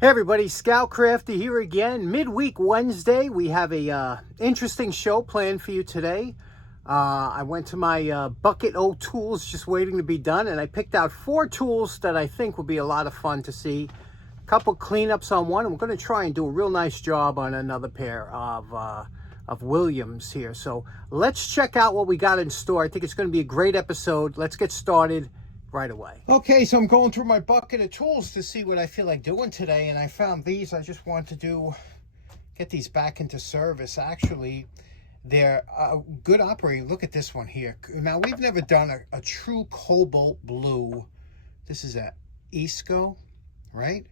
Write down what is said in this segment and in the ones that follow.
Hey everybody, ScoutCrafter here again. Midweek Wednesday, we have a interesting show planned for you today. I went to my bucket o' tools just waiting to be done, and I picked out 4 tools that I think will be a lot of fun to see. A couple cleanups on one, and we're going to try and do a real nice job on another pair of Williams here. So let's check out what we got in store. I think it's going to be a great episode. Let's get started right away. Okay, so I'm going through my bucket of tools to see what I feel like doing today, and I found these. I just want to get these back into service. Actually, they're good operating. Look at this one here. Now, we've never done a true cobalt blue. This is a ESCO, right?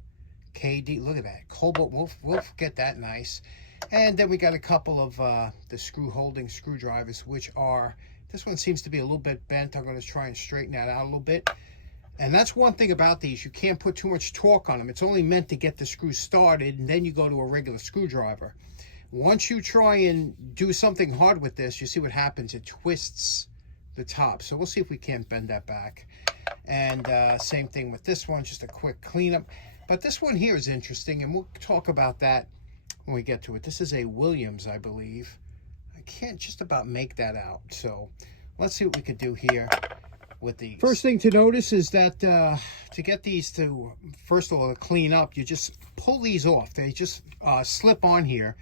KD, look at that. Cobalt, we'll get that nice. And then we got a couple of the screw-holding screwdrivers, which are, this one seems to be a little bit bent. I'm going to try and straighten that out a little bit. And that's one thing about these. You can't put too much torque on them. It's only meant to get the screw started, and then you go to a regular screwdriver. Once you try and do something hard with this, you see what happens. It twists the top. So we'll see if we can't bend that back. And same thing with this one, just a quick cleanup. But this one here is interesting, and we'll talk about that when we get to it. This is a Williams, I believe. I can't just about make that out. So let's see what we could do here with these. First thing to notice is that to get these to, first of all, clean up, you just pull these off. They just slip on here.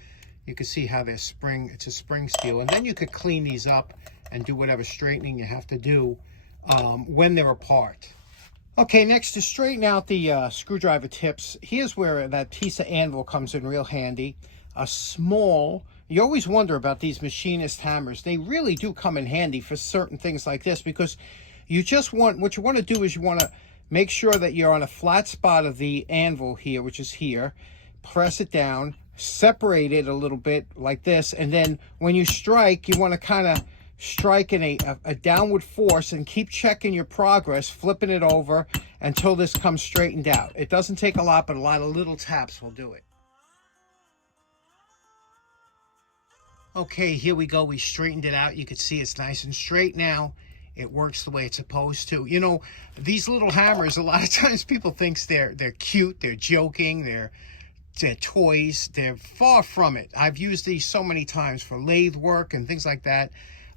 You can see how they're spring, it's a spring steel. And then you could clean these up and do whatever straightening you have to do when they're apart. Okay, next, to straighten out the screwdriver tips, here's where that piece of anvil comes in real handy. A small, you always wonder about these machinist hammers. They really do come in handy for certain things like this, because you just want, what you want to do is you want to make sure that you're on a flat spot of the anvil here, which is here. Press it down, separate it a little bit like this, and then when you strike, you want to kind of strike in a downward force and keep checking your progress, flipping it over until this comes straightened out. It doesn't take a lot, but a lot of little taps will do it. Okay, here we go. We straightened it out. You can see it's nice and straight now. It works the way it's supposed to. You know, these little hammers, a lot of times people think they're cute, they're joking, they're toys. They're far from it. I've used these so many times for lathe work and things like that.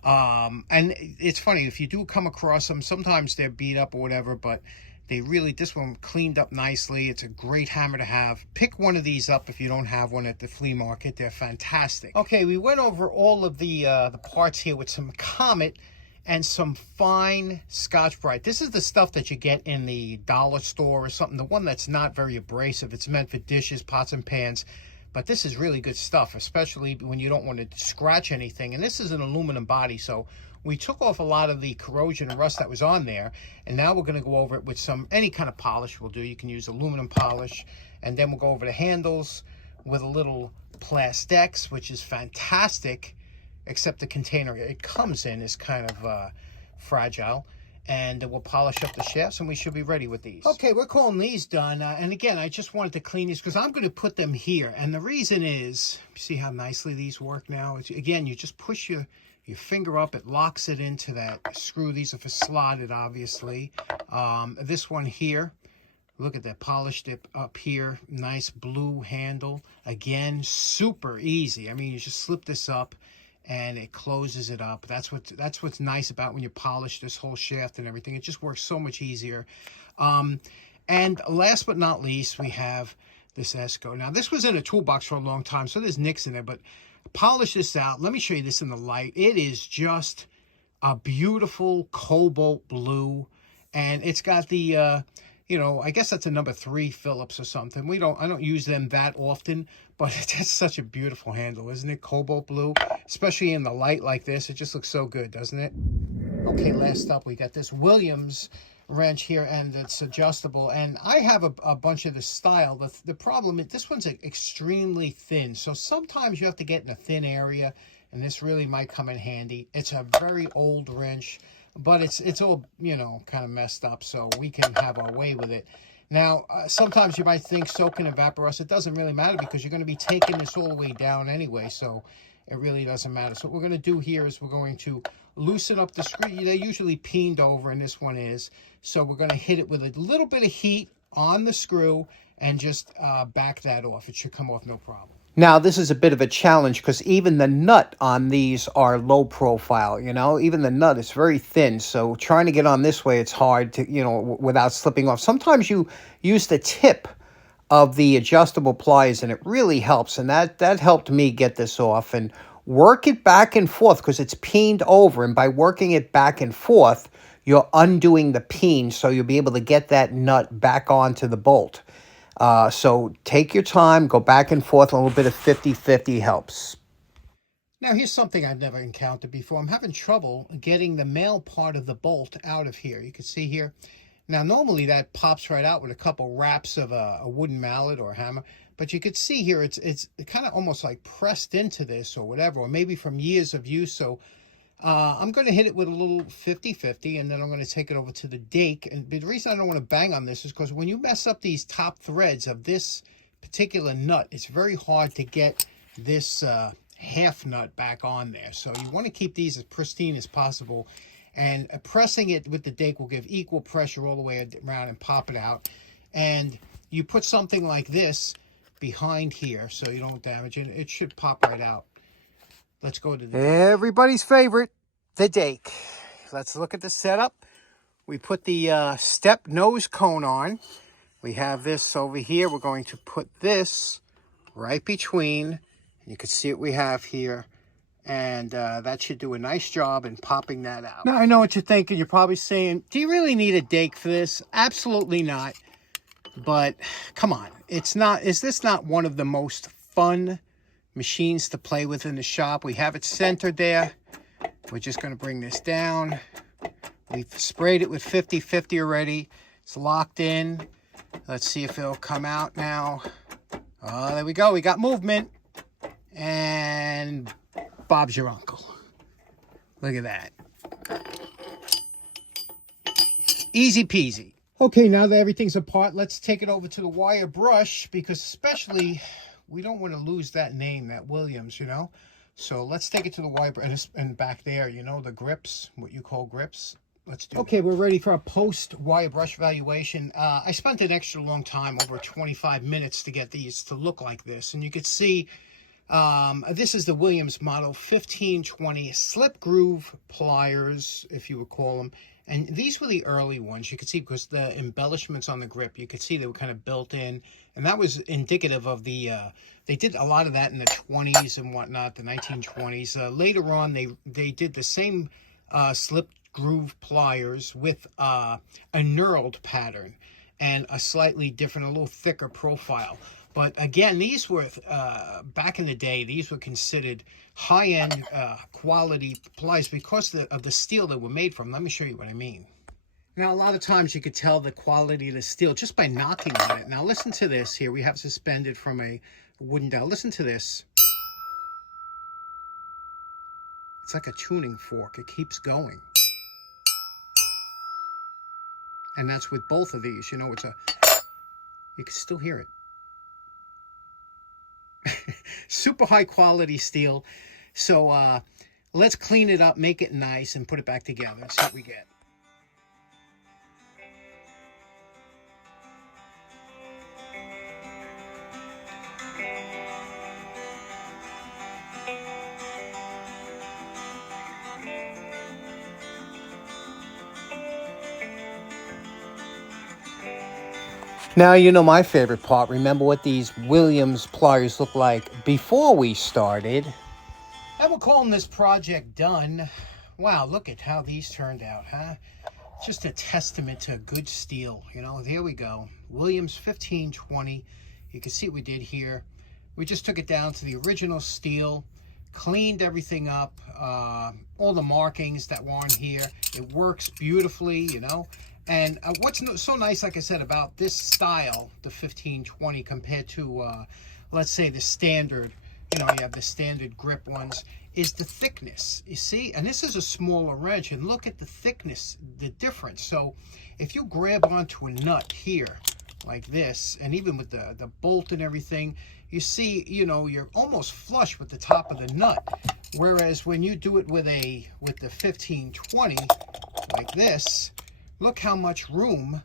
And it's funny, if you do come across them, sometimes they're beat up or whatever, but they really, this one cleaned up nicely. It's a great hammer to have. Pick one of these up if you don't have one at the flea market. They're fantastic. Okay, we went over all of the parts here with some Comet and some fine Scotch-Brite. This is the stuff that you get in the dollar store or something, the one that's not very abrasive. It's meant for dishes, pots and pans. But this is really good stuff, especially when you don't want to scratch anything. And this is an aluminum body, so we took off a lot of the corrosion and rust that was on there. And now we're going to go over it with any kind of polish will do. You can use aluminum polish. And then we'll go over the handles with a little Plastex, which is fantastic, except the container it comes in is kind of fragile. And we'll polish up the shafts, and we should be ready with these. Okay, we're calling these done. And again, I just wanted to clean these because I'm going to put them here. And the reason is, see how nicely these work now? Again, you just push your finger up. It locks it into that screw. These are for slotted, obviously. This one here, look at that, polished it up here. Nice blue handle. Again, super easy. I mean, you just slip this up and it closes it up. That's what's nice about when you polish this whole shaft and everything. It just works so much easier. And last but not least, we have this ESCO. Now, this was in a toolbox for a long time, so there's nicks in there, but polish this out. Let me show you this in the light. It is just a beautiful cobalt blue, and it's got the you know, I guess that's a number 3 Phillips or something. I don't use them that often, but that's such a beautiful handle, isn't it? Cobalt blue, especially in the light like this. It just looks so good, doesn't it? Okay, last up, we got this Williams wrench here, and it's adjustable. And I have a bunch of this style. The problem is this one's extremely thin, so sometimes you have to get in a thin area, and this really might come in handy. It's a very old wrench, but it's all, you know, kind of messed up, so we can have our way with it. Now, sometimes you might think soak and evaporate. It doesn't really matter because you're going to be taking this all the way down anyway, so it really doesn't matter. So what we're going to do here is we're going to loosen up the screw. They're usually peened over, and this one is. So we're going to hit it with a little bit of heat on the screw, and just back that off. It should come off no problem. Now, this is a bit of a challenge because even the nut on these are low profile, you know? Even the nut is very thin, so trying to get on this way, it's hard to, you know, without slipping off. Sometimes you use the tip of the adjustable pliers, and it really helps, and that helped me get this off. And work it back and forth because it's peened over, and by working it back and forth, you're undoing the peen, so you'll be able to get that nut back onto the bolt. So take your time, go back and forth. A little bit of 50-50 helps. Now here's something I've never encountered before. I'm having trouble getting the male part of the bolt out of here. You can see here. Now normally that pops right out with a couple wraps of a wooden mallet or a hammer. But you could see here it's kind of almost like pressed into this or whatever, or maybe from years of use. So I'm going to hit it with a little 50-50, and then I'm going to take it over to the dake. And the reason I don't want to bang on this is because when you mess up these top threads of this particular nut, it's very hard to get this half nut back on there. So you want to keep these as pristine as possible. And pressing it with the dake will give equal pressure all the way around and pop it out. And you put something like this behind here so you don't damage it. It should pop right out. Let's go to the everybody's favorite, the dake. Let's look at the setup. We put the step nose cone on. We have this over here. We're going to put this right between. You can see what we have here. And that should do a nice job in popping that out. Now, I know what you're thinking. You're probably saying, do you really need a dake for this? Absolutely not. But come on. It's not. Is this not one of the most fun machines to play with in the shop? We have it centered there. We're just going to bring this down. We've sprayed it with 50-50 already. It's locked in. Let's see if it'll come out now. Oh, there we go. We got movement. And Bob's your uncle. Look at that. Easy peasy. Okay, now that everything's apart, let's take it over to the wire brush, because especially we don't want to lose that name, that Williams, you know. So let's take it to the wire brush, and back there, you know, the grips, what you call grips. Let's do Okay, we're ready for our post-wire brush evaluation. I spent an extra long time, over 25 minutes, to get these to look like this. And you could see this is the Williams model 1520 slip groove pliers, if you would call them. And these were the early ones. You could see, because the embellishments on the grip, you could see they were kind of built in. And that was indicative of the, they did a lot of that in the 20s and whatnot, the 1920s. Later on, they did the same slip groove pliers with a knurled pattern and a slightly different, a little thicker profile. But again, these were, back in the day, these were considered high-end quality pliers because of the steel they were made from. Let me show you what I mean. Now, a lot of times you could tell the quality of the steel just by knocking on it. Now, listen to this here. We have suspended from a wooden dowel. Listen to this. It's like a tuning fork. It keeps going. And that's with both of these. You know, you can still hear it. Super high quality steel. So let's clean it up, make it nice, and put it back together and see what we get. Now, you know my favorite part. Remember what these Williams pliers look like before we started. And we're calling this project done. Wow, look at how these turned out, huh? Just a testament to good steel. You know, there we go. Williams 1520. You can see what we did here. We just took it down to the original steel, cleaned everything up, all the markings that were on here. It works beautifully, you know. And what's so nice, like I said, about this style, the 1520, compared to, let's say, the standard, you know, you have the standard grip ones, is the thickness, you see? And this is a smaller wrench, and look at the thickness, the difference. So if you grab onto a nut here, like this, and even with the bolt and everything, you see, you know, you're almost flush with the top of the nut. Whereas when you do it with the 1520, like this, look how much room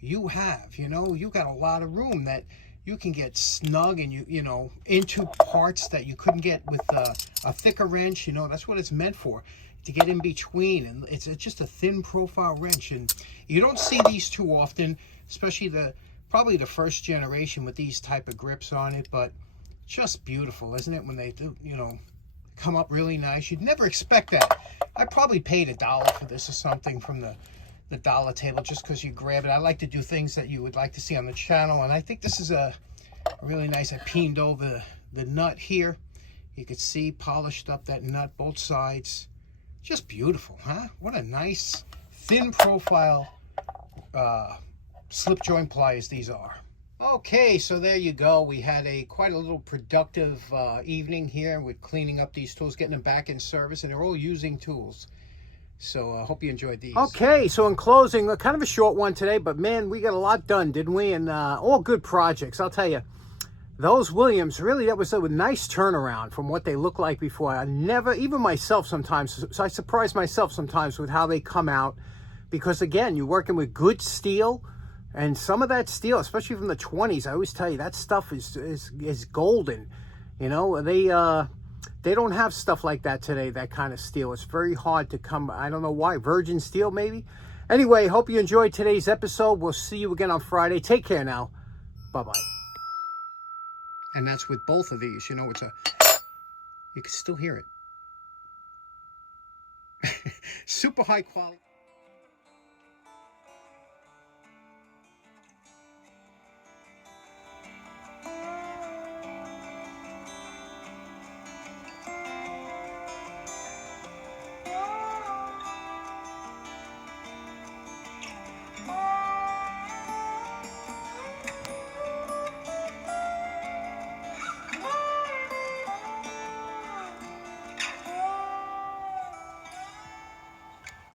you have. You know, you got a lot of room that you can get snug, and you know, into parts that you couldn't get with a thicker wrench. You know, that's what it's meant for, to get in between. And it's just a thin profile wrench, and you don't see these too often, especially probably the first generation with these type of grips on it. But just beautiful, isn't it, when they do, you know, come up really nice. You'd never expect that. I probably paid $1 for this or something from the dollar table, just because you grab it. I like to do things that you would like to see on the channel, and I think this is a really nice. I peened over the nut here. You could see polished up that nut, both sides. Just beautiful, huh? What a nice thin profile slip joint pliers these are. Okay, so there you go. We had quite a little productive evening here with cleaning up these tools, getting them back in service, and they're all using tools. So I hope you enjoyed these. Okay, so in closing, kind of a short one today, but man, we got a lot done, didn't we? And all good projects. I'll tell you, those Williams, really, that was a nice turnaround from what they looked like before. I never, even myself sometimes, so I surprise myself sometimes with how they come out, because again, you're working with good steel, and some of that steel, especially from the 20s, I always tell you, that stuff is golden. You know, they don't have stuff like that today, that kind of steel. It's very hard to come, I don't know why, virgin steel maybe? Anyway, hope you enjoyed today's episode. We'll see you again on Friday. Take care now. Bye-bye. And that's with both of these, you know, you can still hear it. Super high quality.